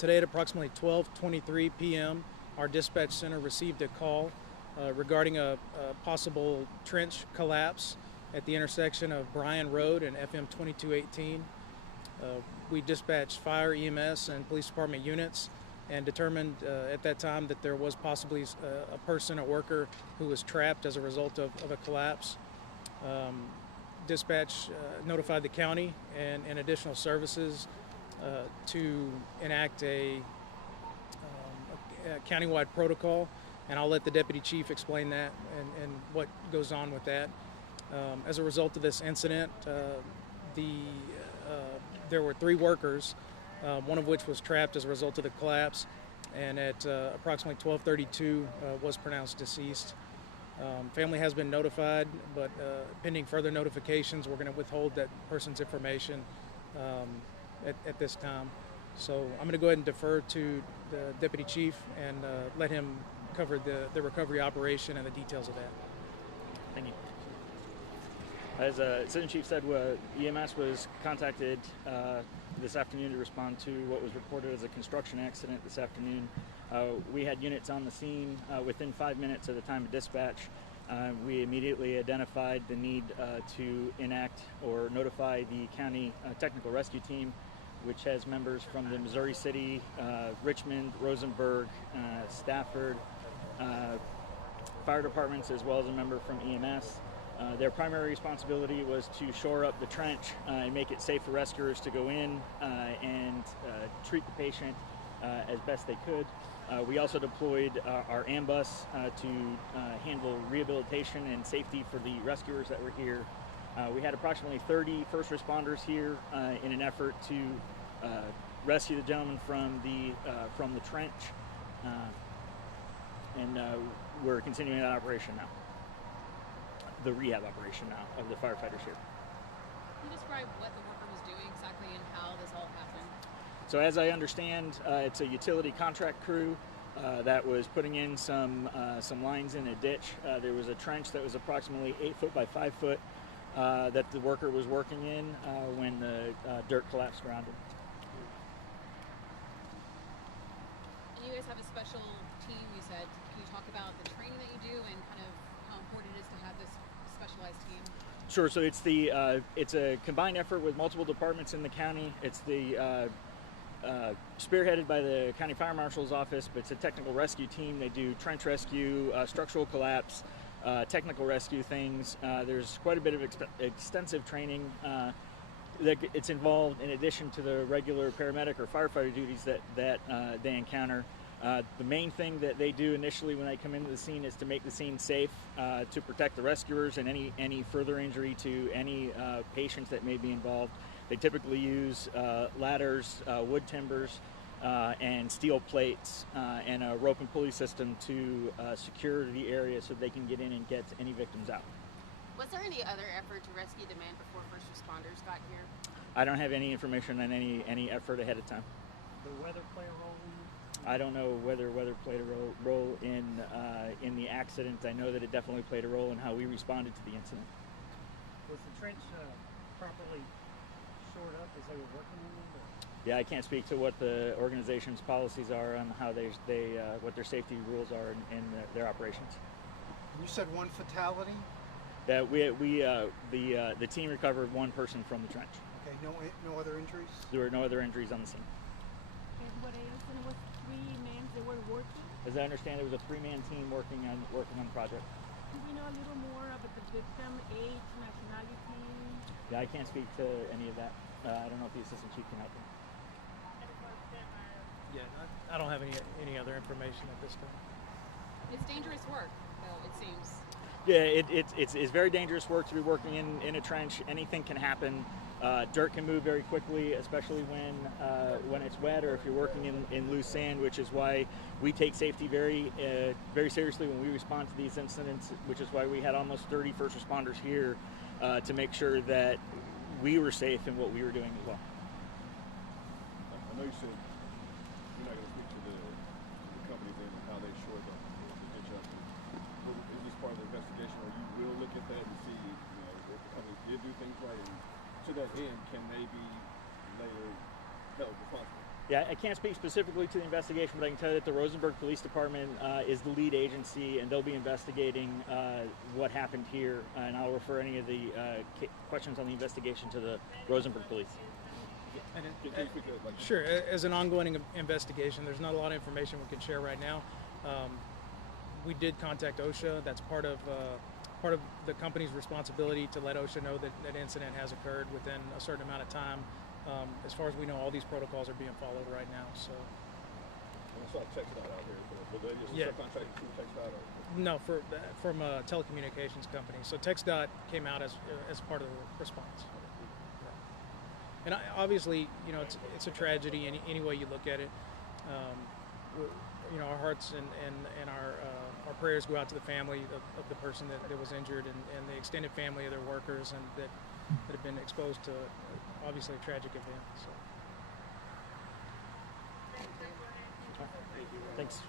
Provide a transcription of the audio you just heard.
Today at approximately 12:23 p.m., our dispatch center received a call regarding a possible trench collapse at the intersection of Bryan Road and FM 2218. We dispatched fire, EMS, and police department units and determined at that time that there was possibly a person, a worker, who was trapped as a result of a collapse. Dispatch notified the county and additional services to enact a countywide protocol, and I'll let the deputy chief explain that and what goes on with that. As a result of this incident, there were 3 workers, one of which was trapped as a result of the collapse, and at approximately 12:32 was pronounced deceased. Family has been notified, but pending further notifications, we're going to withhold that person's information at this time. So I'm going to go ahead and defer to the deputy chief and let him cover the recovery operation and the details of that. Thank you. As Assistant Chief said, EMS was contacted this afternoon to respond to what was reported as a construction accident this afternoon. We had units on the scene within 5 minutes of the time of dispatch. We immediately identified the need to enact or notify the county technical rescue team, which has members from the Missouri City, Richmond, Rosenberg, Stafford, fire departments, as well as a member from EMS. Their primary responsibility was to shore up the trench and make it safe for rescuers to go in and treat the patient as best they could. We also deployed our ambulance to handle rehabilitation and safety for the rescuers that were here. We had approximately 30 first responders here in an effort to rescue the gentleman from the trench, and we're continuing that operation now. The rehab operation now of the firefighters here. Can you describe what the worker was doing exactly and how this all happened? So as I understand, it's a utility contract crew that was putting in some lines in a ditch. There was a trench that was approximately 8 foot by 5 foot that the worker was working in when the dirt collapsed around him. And you guys have a special team, you said. Can you talk about the training that you do and kind of how important it is to have this specialized team? Sure. So it's a combined effort with multiple departments in the county. It's the spearheaded by the county fire marshal's office, but it's a technical rescue team. They do trench rescue, structural collapse, technical rescue things. There's quite a bit of extensive training that it's involved in addition to the regular paramedic or firefighter duties that they encounter. The main thing that they do initially when they come into the scene is to make the scene safe, to protect the rescuers and any further injury to any patients that may be involved. They typically use ladders, wood timbers, and steel plates, and a rope and pulley system to secure the area so they can get in and get any victims out. Was there any other effort to rescue the man before first responders got here? I don't have any information on any effort ahead of time. Did weather play a role in? I don't know whether weather played a role in the accident. I know that it definitely played a role in how we responded to the incident. Was the trench properly shored up as they were working on it? Yeah, I can't speak to what the organization's policies are on how they what their safety rules are in their operations. You said one fatality? That the team recovered one person from the trench. Okay, no other injuries? There were no other injuries on the scene. And what else? And it was 3 men that were working? As I understand, it was a 3-man team working on the project. Do we know a little more about the victim, age, nationality? Yeah, I can't speak to any of that. I don't know if the assistant chief can help me. Yeah, I don't have any other information at this time. It's dangerous work, though, it seems. Yeah, it's very dangerous work to be working in a trench. Anything can happen. Dirt can move very quickly, especially when it's wet or if you're working in loose sand, which is why we take safety very seriously when we respond to these incidents, which is why we had almost 30 first responders here to make sure that we were safe in what we were doing as well. I know you said you're not going to speak to the company then and how they shored the ditch up. But is this part of the investigation, or you will look at that and see, if the companies did do things right, and to that end, can they be later held responsible? Yeah, I can't speak specifically to the investigation, but I can tell you that the Rosenberg Police Department is the lead agency, and they'll be investigating what happened here. And I'll refer any of the questions on the investigation to the Rosenberg Police. And Can you speak to, like, sure, as an ongoing investigation, there's not a lot of information we can share right now. We did contact OSHA. That's part of the company's responsibility to let OSHA know that that incident has occurred within a certain amount of time. As far as we know, all these protocols are being followed right now. So, I saw TxDOT out here, but they just Yeah. subcontracted through TxDOT, or? no, from a telecommunications company. So TxDOT came out as part of the response. And obviously, you know, it's a tragedy any way you look at it. You know, our hearts and our prayers go out to the family of the person that was injured and the extended family of their workers and that have been exposed to obviously a tragic event. So. Thanks.